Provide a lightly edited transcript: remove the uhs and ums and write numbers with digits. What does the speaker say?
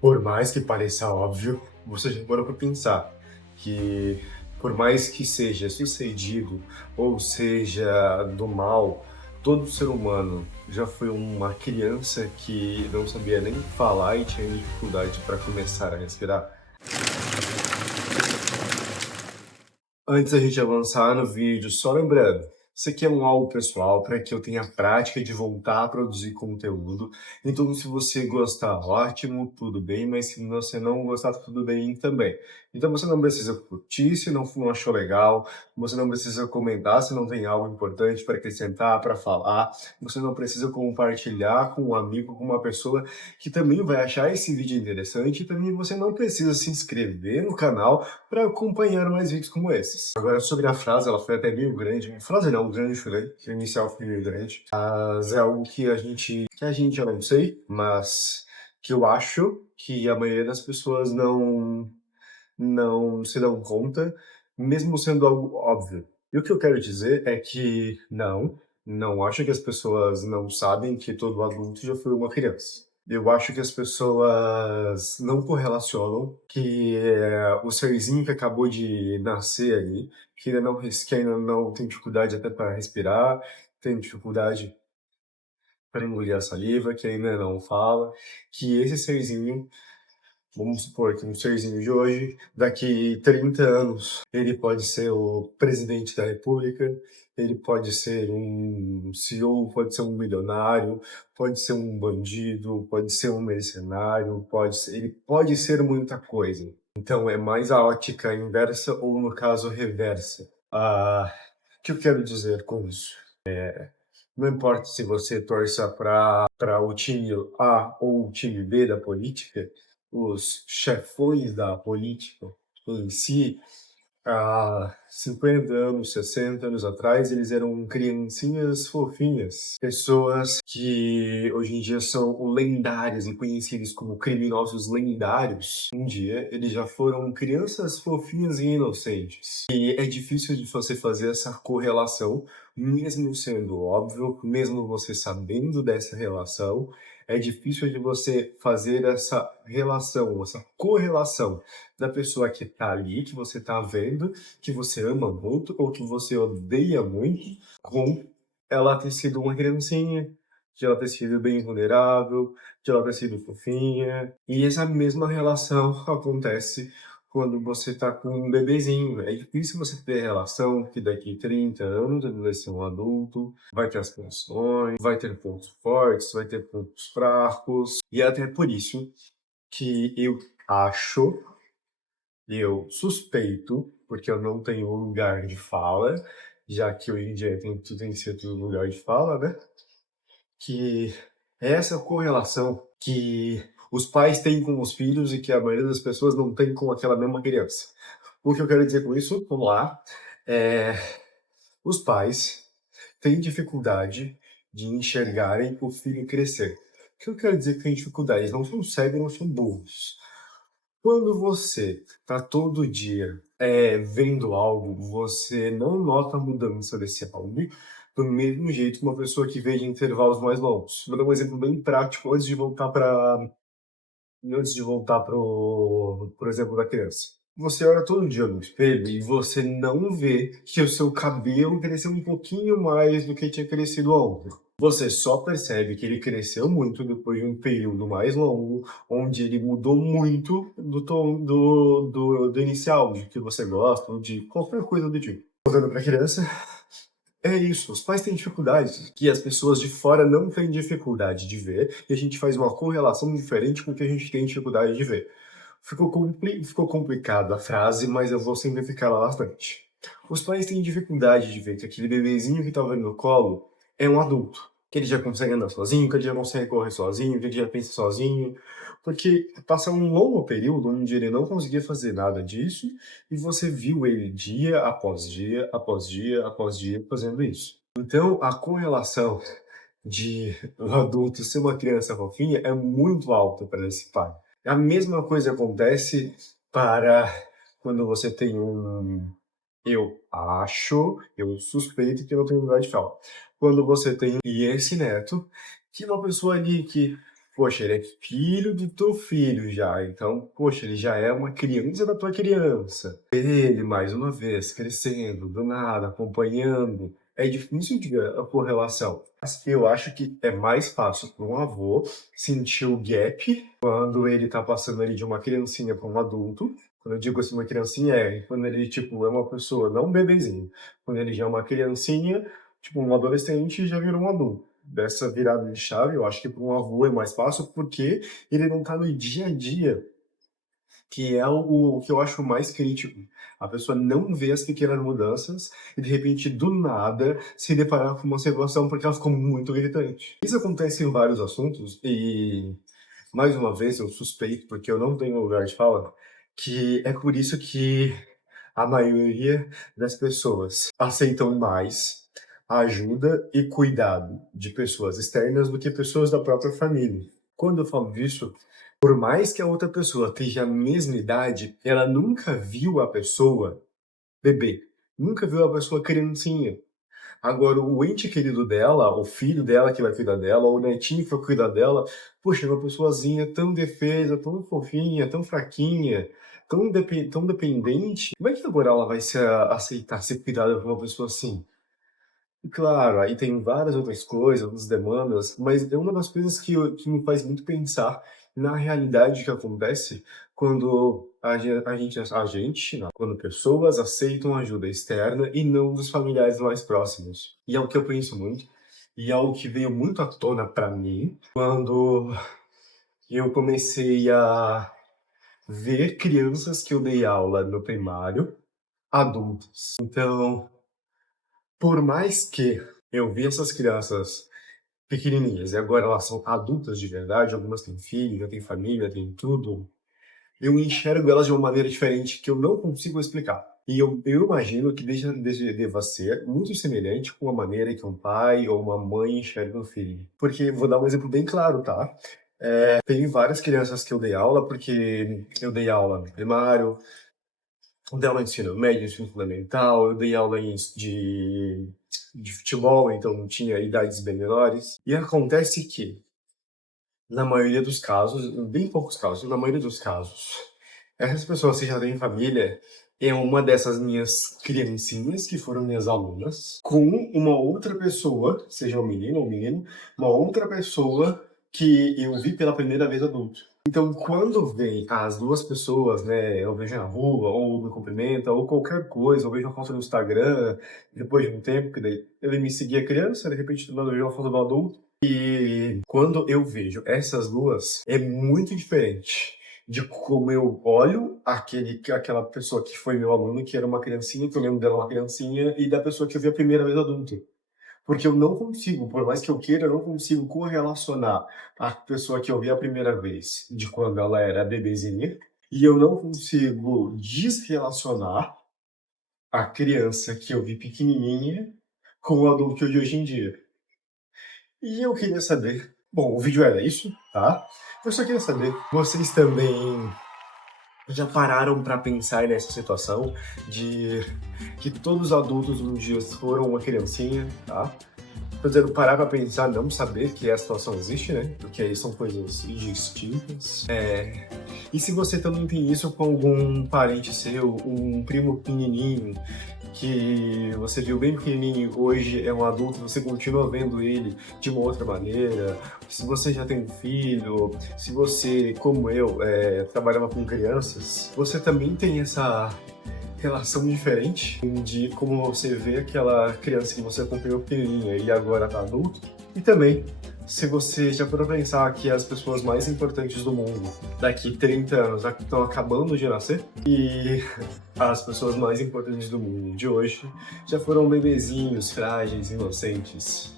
Por mais que pareça óbvio, você já parou para pensar que, por mais que seja sucedido ou seja do mal, todo ser humano já foi uma criança que não sabia nem falar e tinha dificuldade para começar a respirar? Antes da gente avançar no vídeo, só lembrando, isso aqui é um algo pessoal para que eu tenha prática de voltar a produzir conteúdo. Então, se você gostar, ótimo, tudo bem, mas se você não gostar, tudo bem também. Então, você não precisa curtir se não achou legal, você não precisa comentar se não tem algo importante para acrescentar, para falar, você não precisa compartilhar com um amigo, com uma pessoa que também vai achar esse vídeo interessante, e também você não precisa se inscrever no canal para acompanhar mais vídeos como esses. Agora, sobre a frase, ela foi até meio grande. Frase não, gancho, né? Que o inicial foi meio grande. Mas é algo que a gente já não sei, mas que eu acho que a maioria das pessoas não se dão conta, mesmo sendo algo óbvio. E o que eu quero dizer é que não acho que as pessoas não sabem que todo adulto já foi uma criança. Eu acho que as pessoas não correlacionam que o serzinho que acabou de nascer ali, que ainda não tem dificuldade até para respirar, tem dificuldade para engolir a saliva, que ainda não fala, que esse serzinho, vamos supor que um serzinho de hoje, daqui 30 anos, ele pode ser o presidente da república, ele pode ser um CEO, pode ser um milionário, pode ser um bandido, pode ser um mercenário, ele pode ser muita coisa. Então é mais a ótica inversa ou, no caso, reversa. O que eu quero dizer com isso? Não importa se você torça para o time A ou o time B da política, os chefões da política em si, há 50 anos, 60 anos atrás, eles eram criancinhas fofinhas. Pessoas que hoje em dia são lendárias e conhecidas como criminosos lendários. Um dia, eles já foram crianças fofinhas e inocentes. E é difícil de você fazer essa correlação, mesmo sendo óbvio, mesmo você sabendo dessa relação, é difícil de você fazer essa relação, essa correlação da pessoa que tá ali, que você tá vendo, que você ama muito ou que você odeia muito, com ela ter sido uma criancinha, de ela ter sido bem vulnerável, de ela ter sido fofinha. E essa mesma relação acontece quando você tá com um bebezinho. É difícil você ter relação que daqui 30 anos ele vai ser um adulto, vai ter as tensões, vai ter pontos fortes, vai ter pontos fracos. E é até por isso que eu acho eu suspeito, porque eu não tenho lugar de fala, já que hoje em dia tudo tem que ser tudo lugar de fala, né? Que é essa correlação que os pais têm com os filhos e que a maioria das pessoas não tem com aquela mesma criança. O que eu quero dizer com isso? Vamos lá. É, os pais têm dificuldade de enxergarem o filho crescer. O que eu quero dizer que tem dificuldade? Eles não são cegos, não são burros. Quando você tá todo dia vendo algo, você não nota a mudança desse algo do mesmo jeito que uma pessoa que vê de intervalos mais longos. Vou dar um exemplo bem prático antes de voltar pro exemplo da criança. Você olha todo dia no espelho e você não vê que o seu cabelo cresceu um pouquinho mais do que tinha crescido ontem. Você só percebe que ele cresceu muito depois de um período mais longo, onde ele mudou muito do tom do inicial, de que você gosta, ou de qualquer coisa do tipo. Voltando para a criança, é isso, os pais têm dificuldade que as pessoas de fora não têm dificuldade de ver, e a gente faz uma correlação diferente com o que a gente tem dificuldade de ver. Ficou complicado a frase, mas eu vou simplificar ela bastante. Os pais têm dificuldade de ver que aquele bebezinho que tá vendo no colo é um adulto, que ele já consegue andar sozinho, que ele já consegue correr sozinho, que ele já pensa sozinho, porque passa um longo período onde ele não conseguia fazer nada disso, e você viu ele dia após dia, após dia, após dia fazendo isso. Então, a correlação de um adulto ser uma criança fofinha é muito alta para esse pai. A mesma coisa acontece para quando você tem eu suspeito que eu não tenho lugar de fala. Quando você tem esse neto, que é uma pessoa ali que Poxa, ele é filho do teu filho já, então, poxa, ele já é uma criança da tua criança. Ele, mais uma vez, crescendo, do nada, acompanhando, é difícil de ver a correlação. Mas eu acho que é mais fácil para um avô sentir o gap quando ele tá passando ali de uma criancinha para um adulto. Quando eu digo assim, uma criancinha, é quando ele, tipo, é uma pessoa, não um bebezinho. Quando ele já é uma criancinha, tipo, um adolescente já virou um adulto. Dessa virada de chave, eu acho que para um avô é mais fácil, porque ele não tá no dia a dia, que é o que eu acho mais crítico. A pessoa não vê as pequenas mudanças e, de repente, do nada, se deparar com uma situação porque ela ficou muito irritante. Isso acontece em vários assuntos e, mais uma vez, eu suspeito, porque eu não tenho lugar de fala, que é por isso que a maioria das pessoas aceitam mais ajuda e cuidado de pessoas externas do que pessoas da própria família. Quando eu falo disso, por mais que a outra pessoa tenha a mesma idade, ela nunca viu a pessoa bebê, nunca viu a pessoa criancinha. Agora, o ente querido dela, o filho dela que vai cuidar dela, ou o netinho que vai cuidar dela, poxa, é uma pessoazinha tão defesa, tão fofinha, tão fraquinha, tão dependente. Como é que agora ela vai aceitar ser cuidada por uma pessoa assim? E claro, aí tem várias outras coisas, outras demandas, mas é uma das coisas que me faz muito pensar na realidade que acontece quando não, quando pessoas aceitam ajuda externa e não dos familiares mais próximos. E é o que eu penso muito, e é algo que veio muito à tona para mim quando eu comecei a ver crianças que eu dei aula no primário, adultos. Então, por mais que eu vi essas crianças pequenininhas e agora elas são adultas de verdade, algumas têm filho, já têm família, têm tudo, eu enxergo elas de uma maneira diferente que eu não consigo explicar. E eu imagino que deva ser muito semelhante com a maneira que um pai ou uma mãe enxerga o filho. Porque, vou dar um exemplo bem claro, tá? Tem várias crianças que eu dei aula, porque eu dei aula no primário, eu dei aula de ensino médio, ensino fundamental, eu dei aula de futebol, então tinha idades bem menores. E acontece que, na maioria dos casos, em bem poucos casos, na maioria dos casos, essas pessoas que já têm família é uma dessas minhas criancinhas que foram minhas alunas, com uma outra pessoa, seja um menino ou um menino, uma outra pessoa que eu vi pela primeira vez adulto. Então, quando vem as duas pessoas, né, eu vejo na rua, ou me cumprimenta, ou qualquer coisa, eu vejo uma foto no Instagram, depois de um tempo, que daí ele me seguia criança, de repente, eu vejo uma foto do adulto, e quando eu vejo essas duas, é muito diferente de como eu olho aquela pessoa que foi meu aluno, que era uma criancinha, que eu lembro dela uma criancinha, e da pessoa que eu vi a primeira vez adulto. Porque eu não consigo, por mais que eu queira, eu não consigo correlacionar a pessoa que eu vi a primeira vez, de quando ela era bebezinha, e eu não consigo desrelacionar a criança que eu vi pequenininha com o adulto de hoje em dia. E eu queria saber, bom, o vídeo era isso, tá? Eu só queria saber, vocês também já pararam para pensar nessa situação de que todos os adultos um dia foram uma criancinha, tá? Tô dizendo parar pra pensar, não saber que a situação existe, né? Porque aí são coisas distintas. E se você também tem isso com algum parente seu, um primo pequenininho, que você viu bem pequenininho, hoje é um adulto, você continua vendo ele de uma outra maneira, se você já tem um filho, se você, como eu, trabalhava com crianças, você também tem essa relação diferente de como você vê aquela criança que você acompanhou pequenininha e agora tá adulto, e também se você já parou pra pensar que as pessoas mais importantes do mundo daqui 30 anos estão acabando de nascer e as pessoas mais importantes do mundo de hoje já foram bebezinhos, frágeis, inocentes.